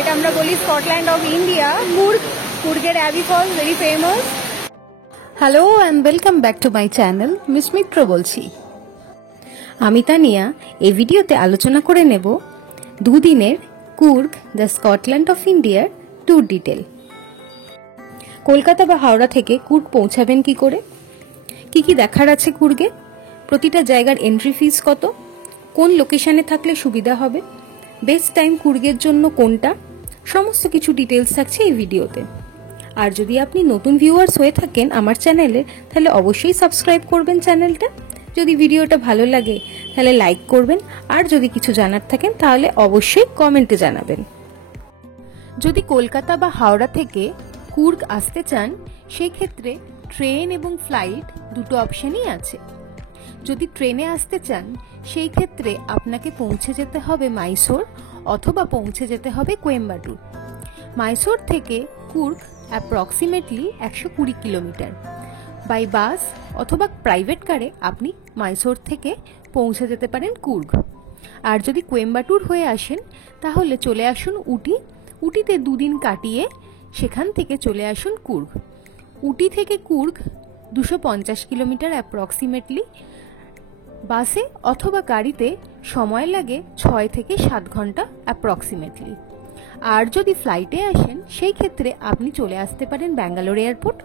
যেটা আমরা বলি স্কটল্যান্ড অফ ইন্ডিয়া। কুর্গের Abbey Fall very famous. Hello and welcome back to my channel. Miss Mitra বলছি। আমি তানিয়া এই ভিডিওতে আলোচনা করে নেব দুদিনের কুর্গ দ্য স্কটল্যান্ড অফ ইন্ডিয়ার ট্যুর ডিটেল। কলকাতা বা হাওড়া থেকে কুর্গ পৌঁছাবেন কি করে, কি কি দেখার আছে কুর্গে, প্রতিটা জায়গার এন্ট্রি ফিস কত, কোন লোকেশনে থাকলে সুবিধা হবে, বেস্ট টাইম কুর্গের জন্য কোনটা, সমস্ত কিছু ডিটেলস থাকছে এই ভিডিওতে। আর যদি আপনি নতুন ভিউয়ার্স হয়ে থাকেন আমার চ্যানেলে, তাহলে অবশ্যই সাবস্ক্রাইব করবেন চ্যানেলটা। যদি ভিডিওটা ভালো লাগে তাহলে লাইক করবেন, আর যদি কিছু জানার থাকেন তাহলে অবশ্যই কমেন্টে জানাবেন। যদি কলকাতা বা হাওড়া থেকে কুর্গ আসতে চান সেই ক্ষেত্রে ট্রেন এবং ফ্লাইট দুটো অপশনই আছে। যদি ট্রেনে আসতে চান সেই ক্ষেত্রে আপনাকে পৌঁছে যেতে হবে মাইসোর অথবা পৌঁছে যেতে হবে কোয়েম্বাটুর। মাইসোর থেকে Coorg approximately 120 kilometre. By bus অথবা প্রাইভেট কারে আপনি মাইসোর থেকে পৌঁছে যেতে পারেন কুর্গ। আর যদি কোয়েম্বাটুর হয়ে আসেন তাহলে চলে আসুন উটিতে দুদিন কাটিয়ে সেখান থেকে চলে আসুন কুর্গ। উটি থেকে কুর্গ 250 কিলোমিটার অ্যাপ্রক্সিমেটলি। বাসে অথবা গাড়িতে সময় লাগে 6 থেকে 7 ঘন্টা অ্যাপ্রক্সিমেটলি। আর যদি ফ্লাইটে আসেন সেই ক্ষেত্রে আপনি চলে আসতে পারেন ব্যাঙ্গালোর এয়ারপোর্ট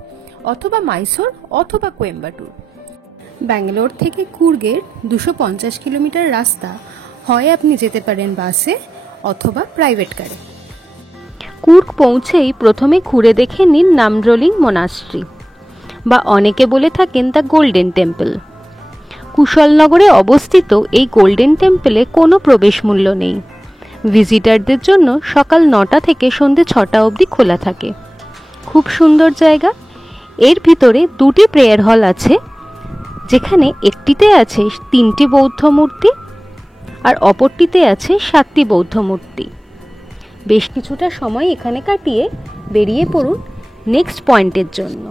অথবা মাইসোর অথবা কোয়েম্বাটুর। ব্যাঙ্গালোর থেকে কুর্গের 250 কিলোমিটার রাস্তা হয় আপনি যেতে পারেন বাসে অথবা প্রাইভেট কারে। কুর্গ পৌঁছেই প্রথমে ঘুরে দেখে নিন নামড্রোলিং মোনাস্ট্রি, বা অনেকে বলে থাকেন দ্য গোল্ডেন টেম্পল। কুশলনগরে অবস্থিত এই গোল্ডেন টেম্পলে কোনো প্রবেশ মূল্য নেই। ভিজিটারদের জন্য সকাল 9টা থেকে সন্ধ্যে 6টা অবধি খোলা থাকে। খুব সুন্দর জায়গা। এর ভিতরে দুটি প্রেয়ার হল আছে, যেখানে একটিতে আছে 3টি বৌদ্ধ মূর্তি আর অপরটিতে আছে 7টি বৌদ্ধ মূর্তি। বেশ কিছুটা সময় এখানে কাটিয়ে বেরিয়ে পড়ুন নেক্সট পয়েন্টের জন্য।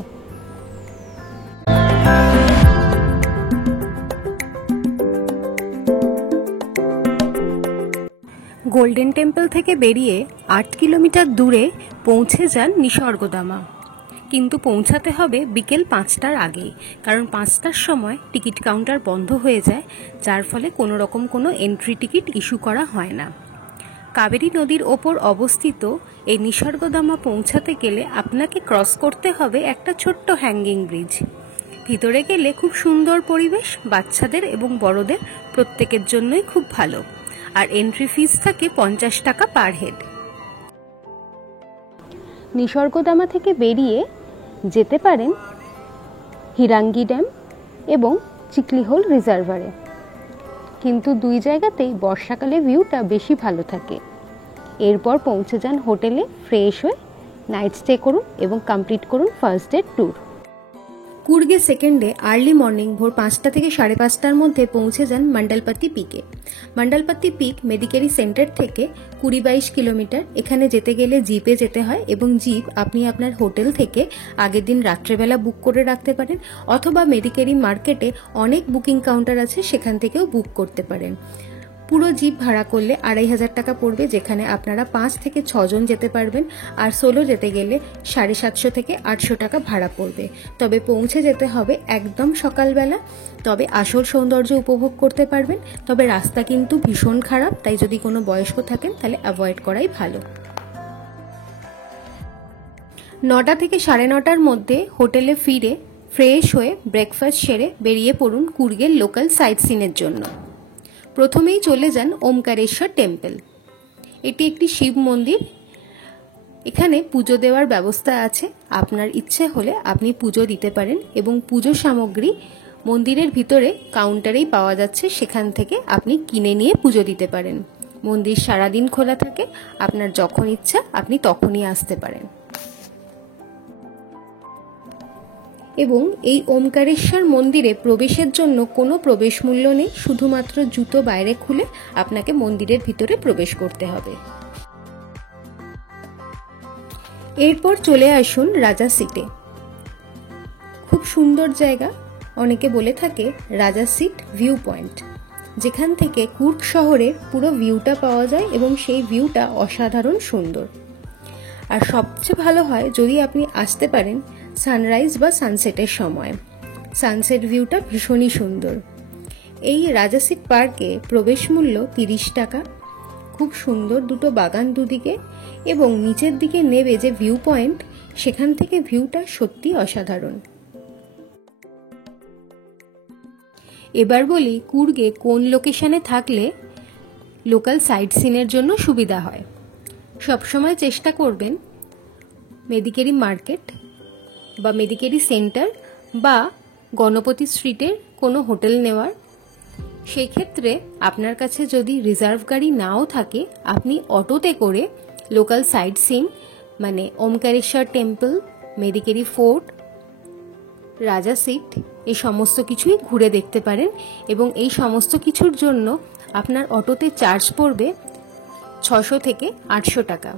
গোল্ডেন টেম্পল থেকে বেরিয়ে 8 কিলোমিটার দূরে পৌঁছে যান নিসর্গধামা। কিন্তু পৌঁছাতে হবে বিকেল 5টার আগেই, কারণ 5টার সময় টিকিট কাউন্টার বন্ধ হয়ে যায়, যার ফলে কোনো রকম কোনো এন্ট্রি টিকিট ইস্যু করা হয় না। কাবেরী নদীর ওপর অবস্থিত এই নিসর্গধামা পৌঁছাতে গেলে আপনাকে ক্রস করতে হবে একটা ছোট্ট হ্যাঙ্গিং ব্রিজ। ভিতরে গেলে খুব সুন্দর পরিবেশ, বাচ্চাদের এবং বড়দের প্রত্যেকের জন্যই খুব ভালো। আর এন্ট্রি ফিস থাকে 50 টাকা পার হেড। নিসর্গধামা থেকে বেরিয়ে যেতে পারেন হিরাঙ্গি ড্যাম এবং চিকলিহোল রিজার্ভারে। কিন্তু দুই জায়গাতেই বর্ষাকালে ভিউটা বেশি ভালো থাকে। এরপর পৌঁছে যান হোটেলে, ফ্রেশ হয়ে নাইট স্টে করুন এবং কমপ্লিট করুন ফার্স্ট ডে ট্যুর। কুর্গে সেকেন্ড ডে আর্লি মর্নিং ভোর 5টা থেকে 5:30টার মধ্যে পৌঁছে যান মন্ডলপতি পিকে। মন্ডলপতি পিক মেডিকেরি সেন্টার থেকে 20-22 কিলোমিটার। এখানে যেতে গেলে জিপে যেতে হয় এবং জিপ আপনি আপনার হোটেল থেকে আগের দিন রাত্রেবেলা বুক করে রাখতে পারেন, অথবা মেডিকেরি মার্কেটে অনেক বুকিং কাউন্টার আছে, সেখান থেকেও বুক করতে পারেন। পুরো জিপ ভাড়া করলে 2500 টাকা পড়বে, যেখানে আপনারা 5 থেকে 6 জন যেতে পারবেন। আর সোলো যেতে গেলে 750 থেকে 800 টাকা ভাড়া পড়বে। তবে পৌঁছে যেতে হবে একদম সকালবেলা, তবে আসল সৌন্দর্য উপভোগ করতে পারবেন। তবে রাস্তা কিন্তু ভীষণ খারাপ, তাই যদি কোনো বয়স্ক থাকেন তাহলে অ্যাভয়েড করাই ভালো। 9টা থেকে 9:30টার মধ্যে হোটেলে ফিরে ফ্রেশ হয়ে ব্রেকফাস্ট সেরে বেরিয়ে পড়ুন কুর্গের লোকাল সাইট সিনের জন্য। প্রথমেই চলে যান ওমকারেশ্বর টেম্পল। এটি একটি শিব মন্দির। এখানে পুজো দেওয়ার ব্যবস্থা আছে। আপনার ইচ্ছে হলে আপনি পুজো দিতে পারেন এবং পুজো সামগ্রী মন্দিরের ভিতরে কাউন্টারেই পাওয়া যাচ্ছে, সেখান থেকে আপনি কিনে নিয়ে পুজো দিতে পারেন। মন্দির সারাদিন খোলা থাকে, আপনার যখন ইচ্ছা আপনি তখনই আসতে পারেন। এবং এই ওমকারেশ্বর মন্দিরে প্রবেশের জন্য কোনো প্রবেশ মূল্য নেই, শুধুমাত্র জুতো বাইরে খুলে আপনাকে মন্দিরের ভিতরে প্রবেশ করতে হবে। এরপর চলে আসুন রাজা সিটে। খুব সুন্দর জায়গা, অনেকে বলে থাকে রাজা সিট ভিউ পয়েন্ট। যেখান থেকে কুর্গ শহরের পুরো ভিউটা পাওয়া যায় এবং সেই ভিউটা অসাধারণ সুন্দর। আর সবচেয়ে ভালো হয় যদি আপনি আসতে পারেন সানরাইজ বা সানসেটের সময়। সানসেট ভিউটা ভীষণই সুন্দর। এই রাজা সিট পার্কে প্রবেশ মূল্য 30 টাকা। খুব সুন্দর দুটো বাগান দুদিকে এবং নিচের দিকে নেবে যে ভিউ পয়েন্ট, সেখান থেকে ভিউটা সত্যি অসাধারণ। এবার বলি কুর্গে কোন লোকেশনে থাকলে লোকাল সাইট সিনের জন্য সুবিধা হয়। সবসময় চেষ্টা করবেন মেদিকেরি মার্কেট বা মেদিকেরি সেন্টার বা গণপতি স্ট্রিটের কোনো হোটেল নেওয়ার। সেই ক্ষেত্রে আপনার কাছে যদি রিজার্ভ গাড়ি নাও থাকে, আপনি অটোতে করে লোকাল সাইট সিন মানে ওমকারেশ্বর টেম্পল, মেদিকেরি ফোর্ট, রাজা সিট এই সমস্ত কিছুই ঘুরে দেখতে পারেন। এবং এই সমস্ত কিছুর জন্য আপনার অটোতে চার্জ পড়বে 600 থেকে 800 টাকা।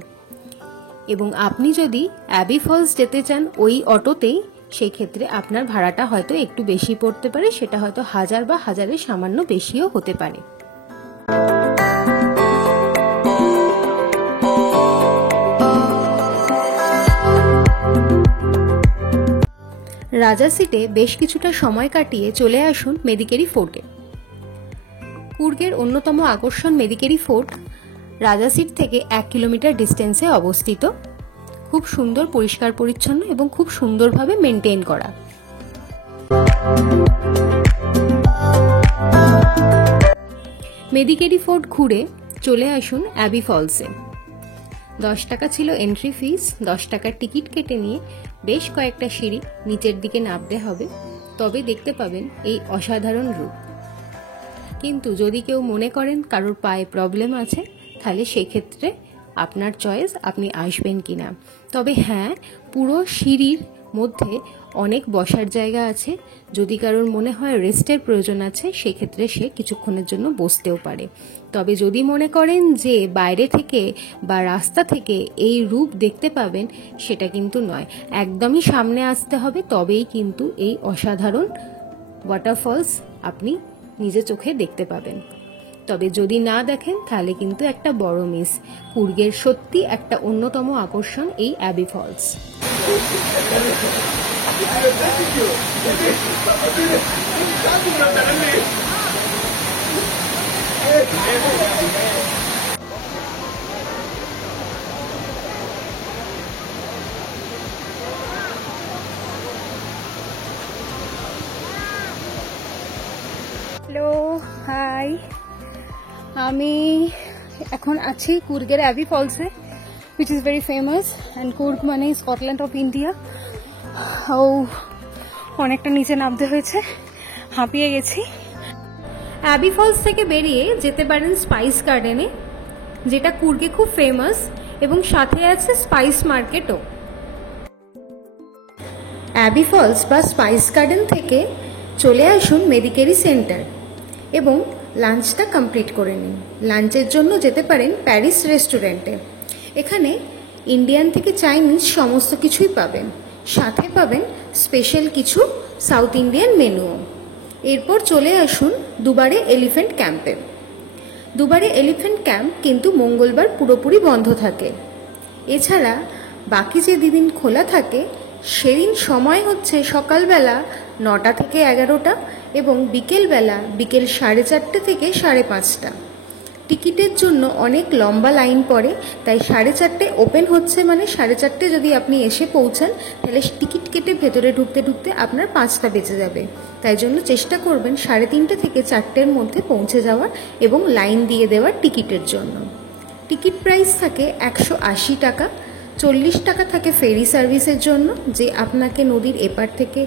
এবং আপনি যদি অ্যাবি ফলস যেতে চান ওই অটোতেই, সেই ক্ষেত্রে আপনার ভাড়াটা হয়তো একটু বেশি পড়তে পারে, সেটা হয়তো 1000 বা 1000-এর সামান্য বেশিও হতে পারে। রাজা সিটে বেশ কিছুটা সময় কাটিয়ে চলে আসুন মেদিকেরি ফোর্টে। কুর্গের অন্যতম আকর্ষণ মেদিকেরি ফোর্ট রাজা সিট থেকে 1 কিলোমিটার ডিস্টেন্সে অবস্থিত। খুব সুন্দর, পরিষ্কার পরিচ্ছন্ন এবং খুব সুন্দরভাবে মেনটেন করা। মেদিকেরি ফোর্ট ঘুরে চলে আসুন অ্যাবি ফলসে। 10 টাকা ছিল এন্ট্রি ফিস। 10 টাকার টিকিট কেটে নিয়ে বেশ কয়েকটা সিঁড়ি নিচের দিকে নামতে হবে, তবে দেখতে পাবেন এই অসাধারণ রূপ। কিন্তু যদি কেউ মনে করেন কারোর পায়ে প্রবলেম আছে, তাহলে সেক্ষেত্রে আপনার চয়েস আপনি আসবেন কিনা। তবে হ্যাঁ, পুরো সিঁড়ির মধ্যে অনেক বসার জায়গা আছে। যদি কারোর মনে হয় রেস্টের প্রয়োজন আছে, সেক্ষেত্রে সে কিছুক্ষণের জন্য বসতেও পারে। তবে যদি মনে করেন যে বাইরে থেকে বা রাস্তা থেকে এই রূপ দেখতে পাবেন, সেটা কিন্তু নয়। একদমই সামনে আসতে হবে, তবেই কিন্তু এই অসাধারণ ওয়াটারফলস আপনি নিজে চোখে দেখতে পাবেন। তবে যদি না দেখেন তাহলে কিন্তু একটা বড় মিস। কুর্গের সত্যি একটা অন্যতম আকর্ষণ এই অ্যাবি ফলস। Hello, high. আমি এখন আছি কুর্গের অ্যাবি ফলসে, which is very famous, and Coorg মানে স্কটল্যান্ড অফ ইন্ডিয়া। ও অনেকটা নিচে নামতে হয়েছে, হাঁপিয়ে গেছি। অ্যাবি ফলস থেকে বেরিয়ে যেতে পারেন স্পাইস গার্ডেনে, যেটা কুর্গে খুব ফেমাস, এবং সাথে আছে স্পাইস মার্কেটও। অ্যাবি ফলস বা স্পাইস গার্ডেন থেকে চলে আসুন মেদিকেরি সেন্টার এবং লাঞ্চটা কমপ্লিট করে নিন। লাঞ্চের জন্য যেতে পারেন প্যারিস রেস্টুরেন্টে। এখানে ইন্ডিয়ান থেকে চাইনিজ সমস্ত কিছুই পাবেন, সাথে পাবেন স্পেশাল কিছু সাউথ ইন্ডিয়ান মেনুও। এরপর চলে আসুন দুবারে এলিফ্যান্ট ক্যাম্পে। দুবারে এলিফ্যান্ট ক্যাম্প কিন্তু মঙ্গলবার পুরোপুরি বন্ধ থাকে। এছাড়া বাকি যে দিন খোলা থাকে সেদিন সময় হচ্ছে সকালবেলা 9টা থেকে 11টা এবং বিকেলবেলা বিকেল 4:30 থেকে 5:30। টিকিটের জন্য অনেক লম্বা লাইন পড়ে, তাই 4:30 ওপেন হচ্ছে মানে 4:30 যদি আপনি এসে পৌঁছান তাহলে টিকিট কেটে ভেতরে ঢুকতে ঢুকতে আপনার 5টা বেজে যাবে। তাই জন্য চেষ্টা করবেন 3:30 থেকে 4টের মধ্যে পৌঁছে যাওয়ার এবং লাইন দিয়ে দেওয়ার টিকিটের জন্য। টিকিট প্রাইস থাকে 180 টাকা। 40 টাকা থাকে ফেরি সার্ভিসের জন্য, যে আপনাকে নদীর এপার থেকে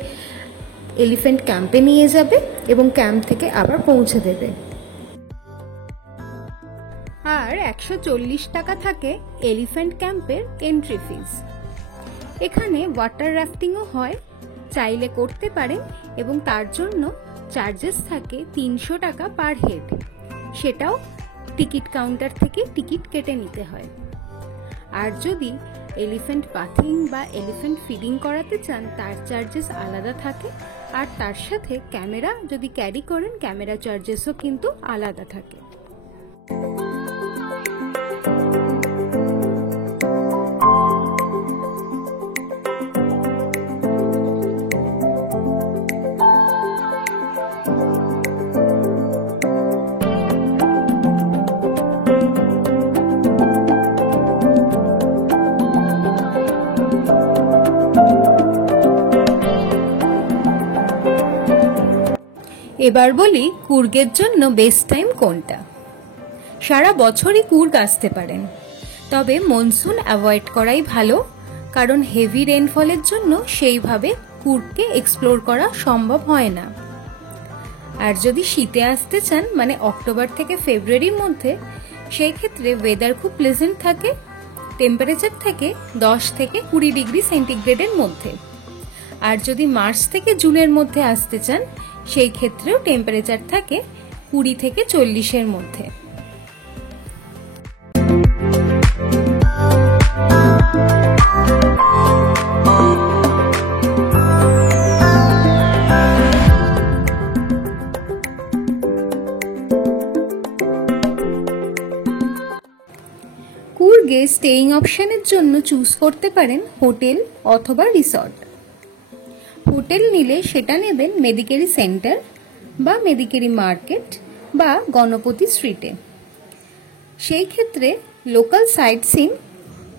এলিফ্যান্ট ক্যাম্পে নিয়ে যাবে এবং ক্যাম্প থেকে আবার পৌঁছে দেবে। আর 140 টাকা থাকে এলিফ্যান্ট ক্যাম্পের এন্ট্রি ফিস। এখানে ওয়াটার রাফটিংও হয়, চাইলে করতে পারেন এবং তার জন্য চার্জেস থাকে 300 টাকা পার হেড। সেটাও টিকিট কাউন্টার থেকে টিকিট কেটে নিতে হয়। আর যদি এলিফ্যান্ট বাথিং বা এলিফ্যান্ট ফিডিং করাতে চান তার চার্জেস আলাদা থাকে, আর তার সাথে ক্যামেরা যদি ক্যারি করেন ক্যামেরা চার্জেসও কিন্তু আলাদা থাকে। এবার বলি কুর্গের জন্য বেস্ট টাইম কোনটা। সারা বছরই কুর্গ আসতে পারেন, তবে মনসুন অ্যাভয়েড করাই ভালো, কারণ হেভি রেনফলের জন্য সেইভাবে কুর্গকে এক্সপ্লোর করা সম্ভব হয় না। আর যদি শীতে আসতে চান, মানে অক্টোবর থেকে ফেব্রুয়ারির মধ্যে, সেই ক্ষেত্রে ওয়েদার খুব প্লেজেন্ট থাকে, টেম্পারেচার থাকে 10 থেকে 20 ডিগ্রি সেন্টিগ্রেডের মধ্যে। আর যদি মার্চ থেকে জুনের মধ্যে আসতে চান, সেই ক্ষেত্রেও টেম্পারেচার থাকে 20 থেকে 40-এর মধ্যে। কুর্গে স্টেইং অপশনের জন্য চুজ করতে পারেন হোটেল অথবা রিসর্ট। হোটেল নিলে সেটা নেবেন মেদিকেরি সেন্টার বা মেদিকেরি মার্কেট বা গণপতি স্ট্রিটে। সেই ক্ষেত্রে লোকাল সাইট সিন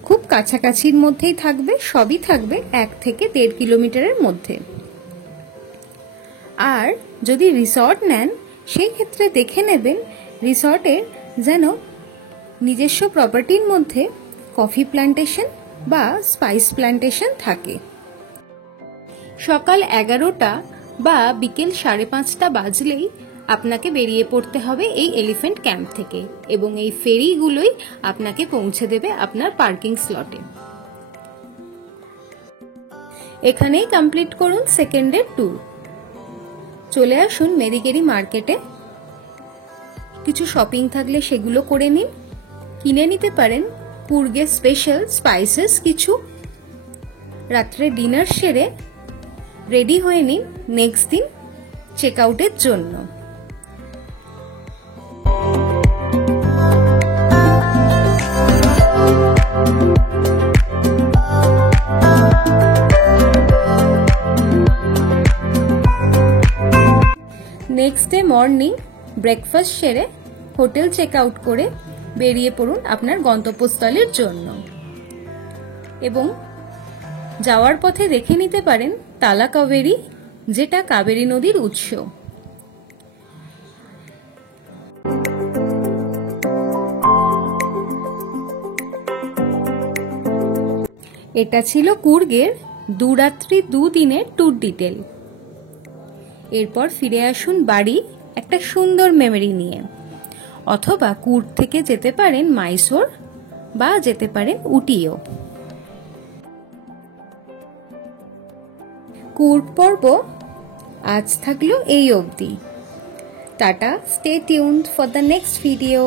খুব কাছাকাছির মধ্যেই থাকবে, সবই থাকবে 1 থেকে 1.5 কিলোমিটারের মধ্যে। আর যদি রিসর্ট নেন, সেই ক্ষেত্রে দেখে নেবেন রিসর্টের যেন নিজস্ব প্রপার্টির মধ্যে কফি প্ল্যান্টেশন বা স্পাইস প্ল্যান্টেশন থাকে। সকাল 11টা বা বিকেল 5:30 বাজলেই আপনাকে বেরিয়ে পড়তে হবে এই এলিফ্যান্ট ক্যাম্প থেকে, এবং এই ফেরিগুলোই আপনাকে পৌঁছে দেবে আপনার পার্কিং স্লটে। এখানেই কমপ্লিট করুন সেকেন্ডের ট্যুর। চলে আসুন মেদিকেরি মার্কেটে, কিছু শপিং থাকলে সেগুলো করে নিন, কিনে নিতে পারেন কুর্গের স্পেশাল স্পাইসেস কিছু। রাত্রে ডিনার সেরে রেডি হয়ে নিন নেক্সট দিন চেক আউটের জন্য। নেক্সট ডে মর্নিং ব্রেকফাস্ট সেরে হোটেল চেক আউট করে বেরিয়ে পড়ুন আপনার গন্তব্যস্থলের জন্য। এবং যাওয়ার পথে দেখে নিতে পারেন তালা কাবেরী, যেটা কাবেরী নদীর উৎস। এটা ছিল কুর্গের 2 রাত্রি 2 দিনের ট্যুর ডিটেল। এরপর ফিরে আসুন বাড়ি একটা সুন্দর মেমরি নিয়ে, অথবা কুর্গ থেকে যেতে পারেন মাইসোর বা যেতে পারেন উটিও। কুর্গ পর্ব আজ থাকলো এই অবধি। Tata, stay tuned for the next video.